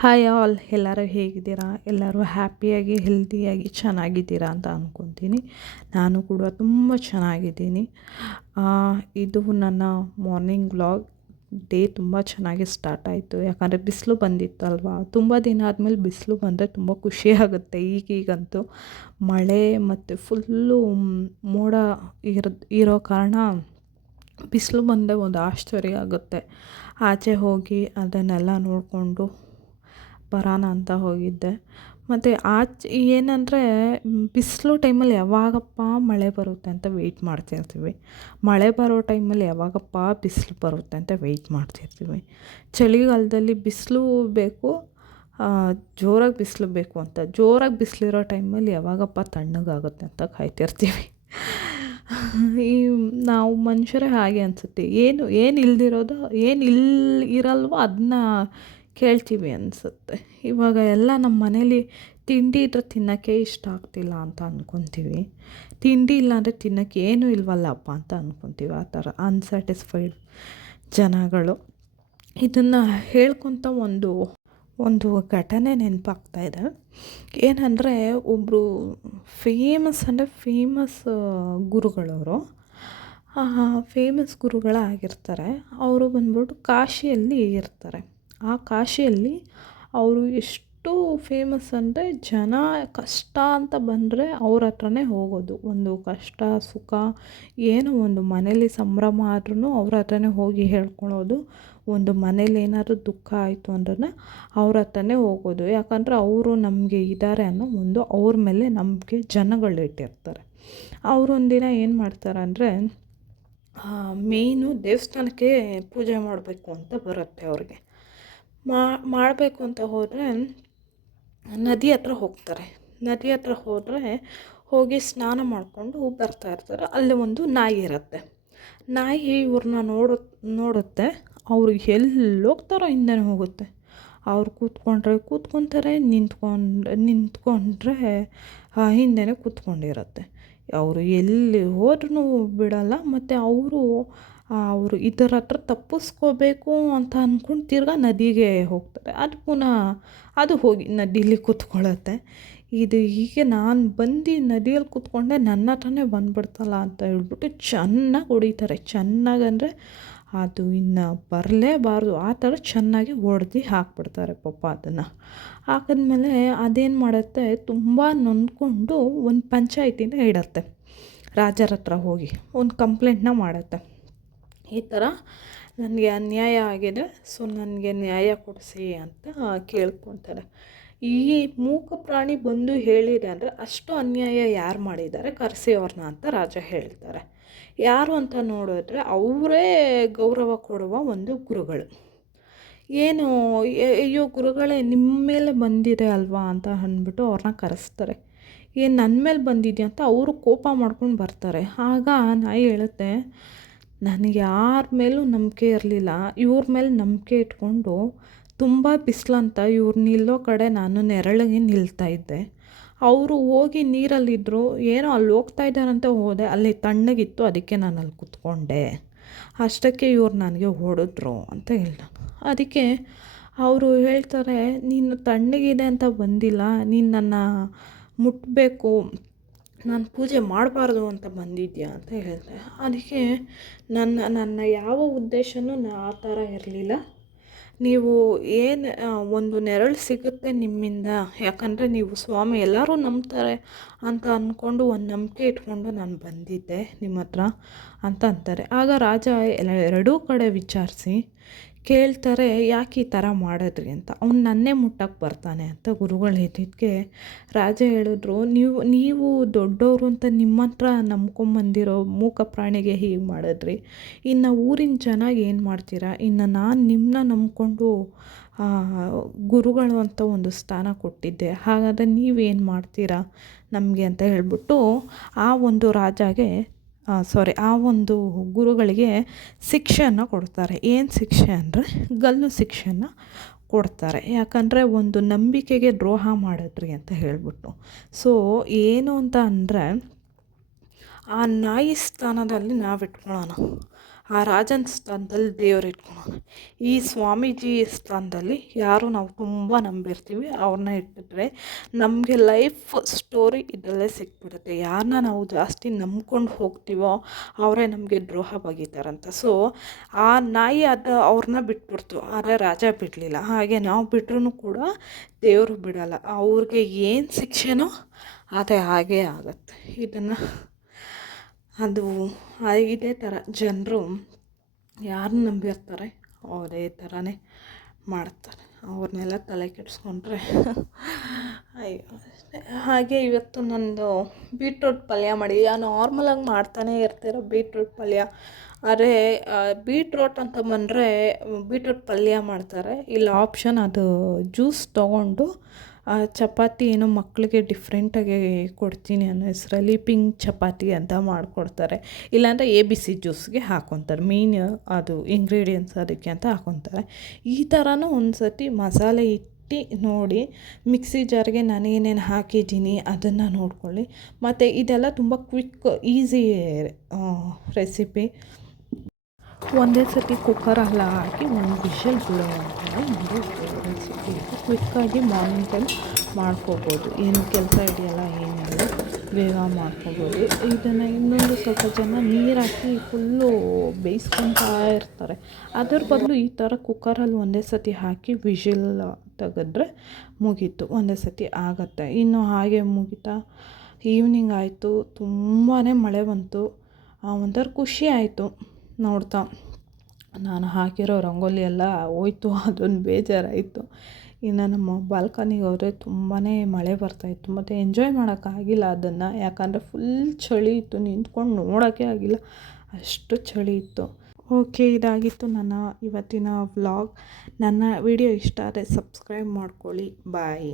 Hi all, ಎಲ್ಲರೂ ಹೇಗಿದ್ದೀರಾ? ಎಲ್ಲರೂ ಹ್ಯಾಪಿಯಾಗಿ ಹೆಲ್ದಿಯಾಗಿ ಚೆನ್ನಾಗಿದ್ದೀರಾ ಅಂತ ಅಂದ್ಕೊತೀನಿ. ನಾನು ಕೂಡ ತುಂಬ ಚೆನ್ನಾಗಿದ್ದೀನಿ. ಇದು ನನ್ನ ಮಾರ್ನಿಂಗ್ ವ್ಲಾಗ್. ಡೇ ತುಂಬ ಚೆನ್ನಾಗಿ ಸ್ಟಾರ್ಟ್ ಆಯಿತು. ಯಾಕಂದರೆ ಬಿಸಿಲು ಬಂದಿತ್ತಲ್ವ, ತುಂಬ ದಿನ ಆದಮೇಲೆ ಬಿಸಿಲು ಬಂದರೆ ತುಂಬ ಖುಷಿಯಾಗುತ್ತೆ. ಈಗಂತೂ ಮಳೆ ಮತ್ತು ಫುಲ್ಲು ಮೋಡ ಇರೋ ಕಾರಣ ಬಿಸಿಲು ಬಂದರೆ ಒಂದು ಆಶ್ಚರ್ಯ ಆಗುತ್ತೆ. ಆಚೆ ಹೋಗಿ ಅದನ್ನೆಲ್ಲ ನೋಡಿಕೊಂಡು ಬರೋಣ ಅಂತ ಹೋಗಿದ್ದೆ. ಮತ್ತು ಏನಂದರೆ ಬಿಸಿಲು ಟೈಮಲ್ಲಿ ಯಾವಾಗಪ್ಪ ಮಳೆ ಬರುತ್ತೆ ಅಂತ ವೆಯ್ಟ್ ಮಾಡ್ತಿರ್ತೀವಿ. ಮಳೆ ಬರೋ ಟೈಮಲ್ಲಿ ಯಾವಾಗಪ್ಪ ಬಿಸಿಲು ಬರುತ್ತೆ ಅಂತ ವೆಯ್ಟ್ ಮಾಡ್ತಿರ್ತೀವಿ. ಚಳಿಗಾಲದಲ್ಲಿ ಬಿಸಿಲು ಬೇಕು, ಜೋರಾಗಿ ಬಿಸಿಲು ಬೇಕು ಅಂತ. ಜೋರಾಗಿ ಬಿಸಿಲಿರೋ ಟೈಮಲ್ಲಿ ಯಾವಾಗಪ್ಪ ತಣ್ಣಗಾಗುತ್ತೆ ಅಂತ ಕಾಯ್ತಿರ್ತೀವಿ. ಈ ನಾವು ಮನುಷ್ಯರೇ ಹಾಗೆ ಅನಿಸುತ್ತೆ. ಏನು ಇರಲ್ವೋ ಅದನ್ನ ಕೇಳ್ತೀವಿ ಅನಿಸುತ್ತೆ. ಇವಾಗ ಎಲ್ಲ ನಮ್ಮ ಮನೇಲಿ ತಿಂಡಿ ಇದ್ರೆ ತಿನ್ನೋಕ್ಕೆ ಇಷ್ಟ ಆಗ್ತಿಲ್ಲ ಅಂತ ಅಂದ್ಕೊತೀವಿ. ತಿಂಡಿ ಇಲ್ಲಾಂದರೆ ತಿನ್ನೋಕ್ಕೆ ಏನೂ ಇಲ್ವಲ್ಲಪ್ಪ ಅಂತ ಅಂದ್ಕೊತೀವಿ. ಆ ಥರ ಅನ್ಸ್ಯಾಟಿಸ್ಫೈಡ್ ಜನಗಳು. ಇದನ್ನು ಹೇಳ್ಕೊತ ಒಂದು ಘಟನೆ ನೆನಪಾಗ್ತಾಯಿದೆ. ಏನಂದರೆ ಒಬ್ಬರು ಫೇಮಸ್ ಗುರುಗಳವರು. ಫೇಮಸ್ ಗುರುಗಳಾಗಿರ್ತಾರೆ. ಅವರು ಬಂದ್ಬಿಟ್ಟು ಕಾಶಿಯಲ್ಲಿ ಇರ್ತಾರೆ. ಆ ಕಾಶಿಯಲ್ಲಿ ಅವರು ಎಷ್ಟು ಫೇಮಸ್ ಅಂದರೆ ಜನ ಕಷ್ಟ ಅಂತ ಬಂದರೆ ಅವ್ರ ಹತ್ರನೇ ಹೋಗೋದು. ಒಂದು ಕಷ್ಟ ಸುಖ ಏನೋ ಒಂದು ಮನೇಲಿ ಸಂಭ್ರಮ ಆದ್ರೂ ಅವ್ರ ಹತ್ರನೇ ಹೋಗಿ ಹೇಳ್ಕೊಳ್ಳೋದು. ಒಂದು ಮನೇಲಿ ಏನಾದರೂ ದುಃಖ ಆಯಿತು ಅಂದ್ರೆ ಅವ್ರ ಹತ್ರನೇ ಹೋಗೋದು. ಯಾಕಂದರೆ ಅವರು ನಮಗೆ ಇದ್ದಾರೆ ಅನ್ನೋ ಒಂದು ಅವ್ರ ಮೇಲೆ ನಂಬಿಕೆ ಜನಗಳು ಇಟ್ಟಿರ್ತಾರೆ. ಅವರು ಒಂದಿನ ಏನು ಮಾಡ್ತಾರೆ ಅಂದರೆ ಮೇಯ್ನು ದೇವಸ್ಥಾನಕ್ಕೆ ಪೂಜೆ ಮಾಡಬೇಕು ಅಂತ ಬರುತ್ತೆ ಅವ್ರಿಗೆ. ಮಾಡಬೇಕು ಅಂತ ಹೋದರೆ ನದಿ ಹತ್ರ ಹೋಗ್ತಾರೆ. ನದಿ ಹತ್ರ ಹೋಗಿ ಸ್ನಾನ ಮಾಡಿಕೊಂಡು ಬರ್ತಾಯಿರ್ತಾರೆ. ಅಲ್ಲಿ ಒಂದು ನಾಯಿ ಇರುತ್ತೆ. ನಾಯಿ ಇವ್ರನ್ನ ನೋಡುತ್ತೆ. ಅವರು ಹೋಗ್ತಾರೋ ಹಿಂದೆನೇ ಹೋಗುತ್ತೆ. ಅವ್ರು ಕೂತ್ಕೊತಾರೆ, ನಿಂತ್ಕೊಂಡ್ರೆ ಹಿಂದೆನೇ ಕೂತ್ಕೊಂಡಿರುತ್ತೆ. ಅವರು ಎಲ್ಲಿ ಹೋದ್ರೂ ಬಿಡಲ್ಲ. ಮತ್ತು ಅವರು ಇದರ ಹತ್ರ ತಪ್ಪಿಸ್ಕೋಬೇಕು ಅಂತ ಅಂದ್ಕೊಂಡು ತಿರ್ಗಾ ನದಿಗೆ ಹೋಗ್ತಾರೆ. ಅದು ಹೋಗಿ ನದಿಲಿ ಕೂತ್ಕೊಳ್ಳುತ್ತೆ. ಇದು ಹೀಗೆ ನಾನು ಬಂದು ನದಿಯಲ್ಲಿ ಕೂತ್ಕೊಂಡೆ, ನನ್ನ ಹತ್ರನೇ ಬಂದುಬಿಡ್ತಲ್ಲ ಅಂತ ಹೇಳ್ಬಿಟ್ಟು ಚೆನ್ನಾಗಿ ಹೊಡಿತಾರೆ. ಚೆನ್ನಾಗಂದರೆ ಅದು ಇನ್ನು ಬರಲೇಬಾರ್ದು ಆ ಥರ ಚೆನ್ನಾಗಿ ಹೊಡೆದು ಹಾಕ್ಬಿಡ್ತಾರೆ ಪಾಪ. ಅದನ್ನು ಹಾಕಿದ್ಮೇಲೆ ಅದೇನು ಮಾಡುತ್ತೆ, ತುಂಬ ನೊಂದ್ಕೊಂಡು ಒಂದು ಪಂಚಾಯಿತಿನ ಇಡುತ್ತೆ. ರಾಜರ ಹತ್ರ ಹೋಗಿ ಒಂದು ಕಂಪ್ಲೇಂಟ್ನ ಮಾಡುತ್ತೆ. ಈ ಥರ ನನಗೆ ಅನ್ಯಾಯ ಆಗಿದೆ, ಸೊ ನನಗೆ ನ್ಯಾಯ ಕೊಡಿಸಿ ಅಂತ ಕೇಳ್ಕೊತಾರೆ. ಈ ಮೂಕ ಪ್ರಾಣಿ ಬಂದು ಹೇಳಿದೆ ಅಂದರೆ ಅಷ್ಟು ಅನ್ಯಾಯ ಯಾರು ಮಾಡಿದ್ದಾರೆ, ಕರೆಸಿ ಅವ್ರನ್ನ ಅಂತ ರಾಜ ಹೇಳ್ತಾರೆ. ಯಾರು ಅಂತ ನೋಡಿದ್ರೆ ಅವರೇ ಗೌರವ ಕೊಡುವ ಒಂದು ಗುರುಗಳು. ಅಯ್ಯೋ ಗುರುಗಳೇ, ನಿಮ್ಮ ಮೇಲೆ ಬಂದಿದೆ ಅಲ್ವಾ ಅಂತ ಅಂದ್ಬಿಟ್ಟು ಅವ್ರನ್ನ ಕರೆಸ್ತಾರೆ. ನನ್ನ ಮೇಲೆ ಬಂದಿದೆಯಾ ಅಂತ ಅವರು ಕೋಪ ಮಾಡ್ಕೊಂಡು ಬರ್ತಾರೆ. ಆಗ ನಾಯಿ ಹೇಳುತ್ತೆ, ನನಗೆ ಯಾರ ಮೇಲೂ ನಂಬಿಕೆ ಇರಲಿಲ್ಲ, ಇವ್ರ ಮೇಲೆ ನಂಬಿಕೆ ಇಟ್ಕೊಂಡು ತುಂಬ ಬಿಸಿಲಂತ ಇವ್ರು ನಿಲ್ಲೋ ಕಡೆ ನಾನು ನೆರಳಿಗೆ ನಿಲ್ತಾಯಿದ್ದೆ. ಅವರು ಹೋಗಿ ನೀರಲ್ಲಿದ್ದರು, ಏನೋ ಅಲ್ಲಿ ಹೋಗ್ತಾ ಇದ್ದಾರಂತ ಹೋದೆ, ಅಲ್ಲಿ ತಣ್ಣಗಿತ್ತು, ಅದಕ್ಕೆ ನಾನು ಅಲ್ಲಿ ಕೂತ್ಕೊಂಡೆ. ಅಷ್ಟಕ್ಕೆ ಇವ್ರು ನನಗೆ ಹೊಡೆದ್ರು ಅಂತ ಹೇಳ್ದ. ಅದಕ್ಕೆ ಅವರು ಹೇಳ್ತಾರೆ, ನೀನು ತಣ್ಣಗಿದೆ ಅಂತ ಬಂದಿಲ್ಲ, ನೀನು ನನ್ನ ಮುಟ್ಟಬೇಕು, ನಾನು ಪೂಜೆ ಮಾಡಬಾರ್ದು ಅಂತ ಬಂದಿದ್ಯಾ ಅಂತ ಹೇಳಿದೆ. ಅದಕ್ಕೆ ನನ್ನ ಯಾವ ಉದ್ದೇಶನೂ ಆ ಥರ ಇರಲಿಲ್ಲ. ನೀವು ಒಂದು ನೆರಳು ಸಿಗುತ್ತೆ ನಿಮ್ಮಿಂದ, ಯಾಕಂದರೆ ನೀವು ಸ್ವಾಮಿ ಎಲ್ಲರೂ ನಂಬ್ತಾರೆ ಅಂತ ಅಂದ್ಕೊಂಡು ಒಂದು ನಂಬಿಕೆ ಇಟ್ಕೊಂಡು ನಾನು ಬಂದಿದ್ದೆ ನಿಮ್ಮ ಹತ್ರ ಅಂತ ಅಂತಾರೆ. ಆಗ ರಾಜ ಎರಡೂ ಕಡೆ ವಿಚಾರಿಸಿ ಕೇಳ್ತಾರೆ, ಯಾಕೆ ಈ ಥರ ಮಾಡಿದ್ರಿ ಅಂತ. ಅವ್ನು ನನ್ನೇ ಮುಟ್ಟಕ್ಕೆ ಬರ್ತಾನೆ ಅಂತ ಗುರುಗಳು ಹೇಳಿದ್ದಕ್ಕೆ ರಾಜ ಹೇಳಿದ್ರು, ನೀವು ದೊಡ್ಡವರು ಅಂತ ನಿಮ್ಮ ಹತ್ರ ನಂಬ್ಕೊಂಬಂದಿರೋ ಮೂಕ ಪ್ರಾಣಿಗೆ ಹೀಗೆ ಮಾಡಿದ್ರಿ, ಇನ್ನು ಊರಿನ ಜನ ಏನು ಮಾಡ್ತೀರಾ, ಇನ್ನು ನಾನು ನಿಮ್ಮನ್ನ ನಂಬ್ಕೊಂಡು ಗುರುಗಳು ಅಂತ ಒಂದು ಸ್ಥಾನ ಕೊಟ್ಟಿದ್ದೆ, ಹಾಗಾದರೆ ನೀವೇನು ಮಾಡ್ತೀರಾ ನಮಗೆ ಅಂತ ಹೇಳ್ಬಿಟ್ಟು ಆ ಒಂದು ಗುರುಗಳಿಗೆ ಶಿಕ್ಷೆಯನ್ನು ಕೊಡ್ತಾರೆ. ಏನು ಶಿಕ್ಷೆ ಅಂದರೆ ಗಲ್ಲು ಶಿಕ್ಷೆಯನ್ನು ಕೊಡ್ತಾರೆ. ಯಾಕಂದರೆ ಒಂದು ನಂಬಿಕೆಗೆ ದ್ರೋಹ ಮಾಡಿದ್ರಿ ಅಂತ ಹೇಳ್ಬಿಟ್ಟು. ಸೊ ಏನು ಅಂತ ಅಂದರೆ ಆ ನಾಯಿ ಸ್ಥಾನದಲ್ಲಿ ನಾವು ಇಟ್ಕೊಳ್ಳೋಣ. ಆ ರಾಜನ ಸ್ಥಾನದಲ್ಲಿ ದೇವ್ರು ಇಟ್ಕೊಳೋದು. ಈ ಸ್ವಾಮೀಜಿ ಸ್ಥಾನದಲ್ಲಿ ಯಾರು ನಾವು ತುಂಬ ನಂಬಿರ್ತೀವಿ ಅವ್ರನ್ನ ಇಟ್ಟಿದ್ರೆ ನಮಗೆ ಲೈಫ್ ಸ್ಟೋರಿ ಇದರಲ್ಲೇ ಸಿಕ್ಬಿಡುತ್ತೆ. ಯಾರನ್ನ ನಾವು ಜಾಸ್ತಿ ನಂಬ್ಕೊಂಡು ಹೋಗ್ತೀವೋ ಅವರೇ ನಮಗೆ ದ್ರೋಹ ಬಗೀತಾರಂತ. ಸೊ ಆ ನಾಯಿ ಅವ್ರನ್ನ ಬಿಟ್ಬಿಡ್ತು, ಆದರೆ ರಾಜ ಬಿಡಲಿಲ್ಲ. ಹಾಗೆ ನಾವು ಬಿಟ್ರೂ ಕೂಡ ದೇವರು ಬಿಡಲ್ಲ. ಅವ್ರಿಗೆ ಏನು ಶಿಕ್ಷೆನೋ ಅದೇ ಹಾಗೇ ಆಗುತ್ತೆ. ಅದು ಇದೇ ಥರ ಜನರು ಯಾರನ್ನ ನಂಬಿರ್ತಾರೆ ಅದೇ ಥರನೇ ಮಾಡ್ತಾರೆ. ಅವ್ರನ್ನೆಲ್ಲ ತಲೆ ಕೆಡಿಸ್ಕೊಂಡ್ರೆ ಅಯ್ಯೋ ಅಷ್ಟೇ. ಹಾಗೆ ಇವತ್ತು ನಂದು ಬೀಟ್ರೂಟ್ ಪಲ್ಯ ಮಾಡಿ, ನಾರ್ಮಲಾಗಿ ಮಾಡ್ತಾನೆ ಇರ್ತೀರ ಬೀಟ್ರೂಟ್ ಪಲ್ಯ. ಆದರೆ ಬೀಟ್ರೂಟ್ ಅಂತ ಬಂದರೆ ಬೀಟ್ರೂಟ್ ಪಲ್ಯ ಮಾಡ್ತಾರೆ. ಇಲ್ಲ ಆಪ್ಷನ್ ಅದು ಜ್ಯೂಸ್ ತೊಗೊಂಡು ಚಪಾತಿ ಏನೋ ಮಕ್ಕಳಿಗೆ ಡಿಫ್ರೆಂಟಾಗಿ ಕೊಡ್ತೀನಿ ಅನ್ನೋ ಹೆಸರಲ್ಲಿ ಪಿಂಕ್ ಚಪಾತಿ ಅಂತ ಮಾಡಿಕೊಡ್ತಾರೆ. ಇಲ್ಲಾಂದರೆ ABC ಜ್ಯೂಸ್ಗೆ ಹಾಕ್ಕೊತಾರೆ. ಮೇನ್ ಅದು ಇಂಗ್ರೀಡಿಯೆಂಟ್ಸ್ ಅದಕ್ಕೆ ಅಂತ ಹಾಕ್ಕೊತಾರೆ. ಈ ಥರನೂ ಒಂದು ಸತಿ ಮಸಾಲೆ ಇಟ್ಟು ನೋಡಿ, ಮಿಕ್ಸಿ ಜಾರ್ಗೆ ನಾನು ಏನೇನು ಹಾಕಿದ್ದೀನಿ ಅದನ್ನು ನೋಡ್ಕೊಳ್ಳಿ. ಮತ್ತು ಇದೆಲ್ಲ ತುಂಬ ಕ್ವಿಕ್ ಈಸಿ ರೆಸಿಪಿ. ಒಂದೇ ಸತಿ ಕುಕ್ಕರೆಲ್ಲ ಹಾಕಿ ಒಂದು ವಿಷಲ್ ಬಿಡುವಂಥದ್ದು ಒಂದು ರೆಸಿಪಿ. ಕ್ವಿಕ್ಕಾಗಿ ಮಾರ್ನಿಂಗ್ ಟೈಮ್ ಮಾಡ್ಕೋಬೋದು, ಏನು ಕೆಲಸ ಹಿಡಿಯಲ್ಲ, ಏನಿಲ್ಲ, ಬೇಗ ಮಾಡ್ಕೋಬೋದು. ಇದನ್ನು ಇನ್ನೊಂದು ಸ್ವಲ್ಪ ಜನ ನೀರು ಹಾಕಿ ಫುಲ್ಲು ಬೇಯಿಸ್ಕೊತಾ ಇರ್ತಾರೆ. ಅದ್ರ ಬದಲು ಈ ಥರ ಕುಕ್ಕರಲ್ಲಿ ಒಂದೇ ಸತಿ ಹಾಕಿ ವಿಷಲ್ ತೆಗೆದ್ರೆ ಮುಗೀತು, ಒಂದೇ ಸತಿ ಆಗುತ್ತೆ. ಇನ್ನು ಹಾಗೆ ಮುಗಿತಾ ಈವ್ನಿಂಗ್ ಆಯಿತು, ತುಂಬಾ ಮಳೆ ಬಂತು. ಒಂಥರ ಖುಷಿ ಆಯಿತು ನೋಡ್ತಾ. ನಾನು ಹಾಕಿರೋ ರಂಗೋಲಿ ಎಲ್ಲ ಹೋಯ್ತು, ಅದೊಂದು ಬೇಜಾರಾಯಿತು. ಇನ್ನು ನಮ್ಮ ಬಾಲ್ಕನಿಗೆ ಹೋದರೆ ತುಂಬಾ ಮಳೆ ಬರ್ತಾಯಿತ್ತು, ಮತ್ತು ಎಂಜಾಯ್ ಮಾಡೋಕ್ಕಾಗಿಲ್ಲ ಅದನ್ನು. ಯಾಕಂದರೆ ಫುಲ್ ಚಳಿ ಇತ್ತು, ನಿಂತ್ಕೊಂಡು ನೋಡೋಕ್ಕೆ ಆಗಿಲ್ಲ, ಅಷ್ಟು ಚಳಿ ಇತ್ತು. ಓಕೆ, ಇದಾಗಿತ್ತು ನನ್ನ ಇವತ್ತಿನ ವ್ಲಾಗ್. ನನ್ನ ವಿಡಿಯೋ ಇಷ್ಟ ಆದರೆ ಸಬ್ಸ್ಕ್ರೈಬ್ ಮಾಡ್ಕೊಳ್ಳಿ. ಬಾಯ್.